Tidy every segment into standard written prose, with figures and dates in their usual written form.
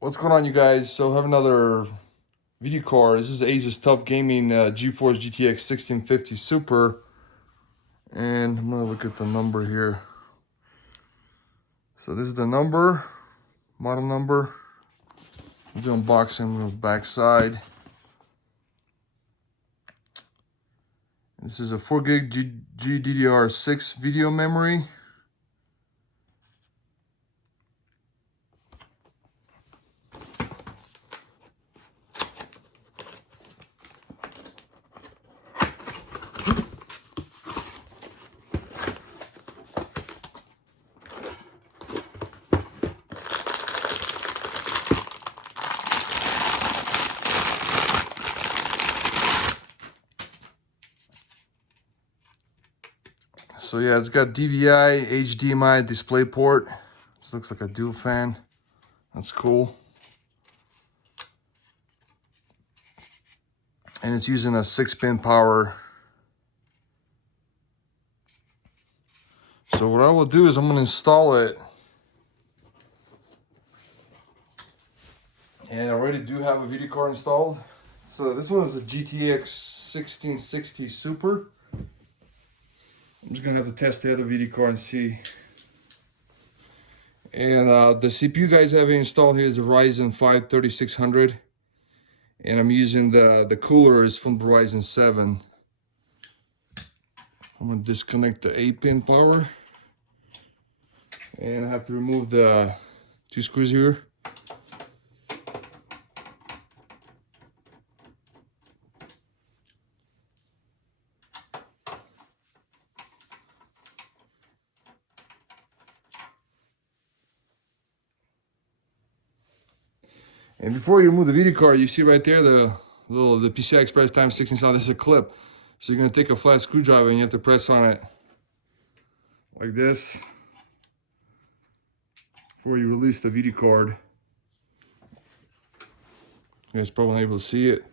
What's going on, you guys? So I have another video card. This is ASUS Tough Gaming Geforce GTX 1650 Super, and I'm gonna look at the number here. So this is the number, model number. We'll do unboxing on the back side. This is a 4 gig GDDR6 video memory. So yeah, it's got DVI, HDMI, DisplayPort. This looks like a dual fan. That's cool. And it's using a 6-pin power. So what I will do is I'm gonna install it. And I already do have a video card installed. So this one is a GTX 1660 Super. I'm just gonna have to test the other video card and see. And the CPU guys have installed here is a Ryzen 5 3600, and I'm using the cooler is from Ryzen 7. I'm gonna disconnect the 8-pin power, and I have to remove the 2 screws here. And before you remove the video card, you see right there the PCI Express times 16 slot. This is a clip. So you're gonna take a flat screwdriver and you have to press on it like this before you release the video card. You guys probably not able to see it.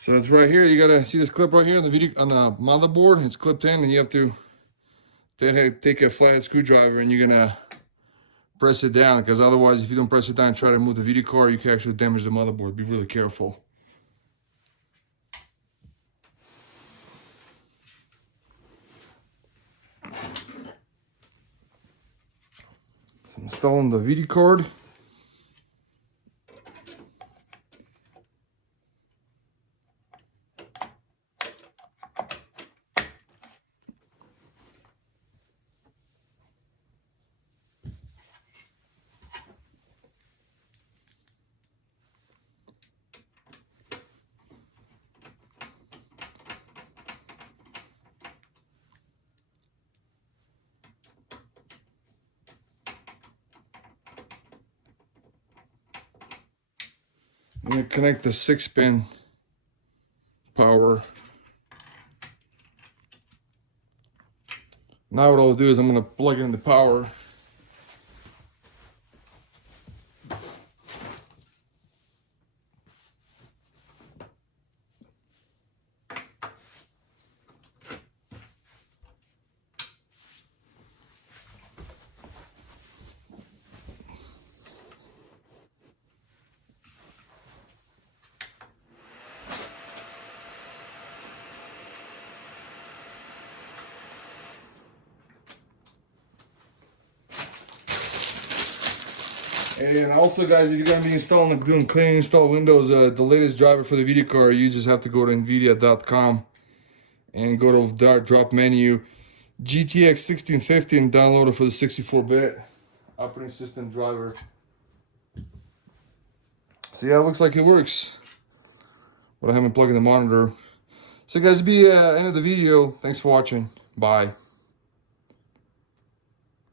So it's right here. You gotta see this clip right here on the video on the motherboard. It's clipped in, and you have to then take a flathead screwdriver and you're gonna press it down, because otherwise, if you don't press it down and try to move the video card, you can actually damage the motherboard. Be really careful. So I'm installing the video card. I'm going to connect the 6-pin power. Now what I'll do is I'm going to plug in the power. And also, guys, if you're going to be doing clean install Windows, the latest driver for the video card, you just have to go to nvidia.com and go to the drop menu, GTX 1650, and download it for the 64-bit operating system driver. So yeah, it looks like it works, but I haven't plugged in the monitor. So guys, be end of the video. Thanks for watching. Bye.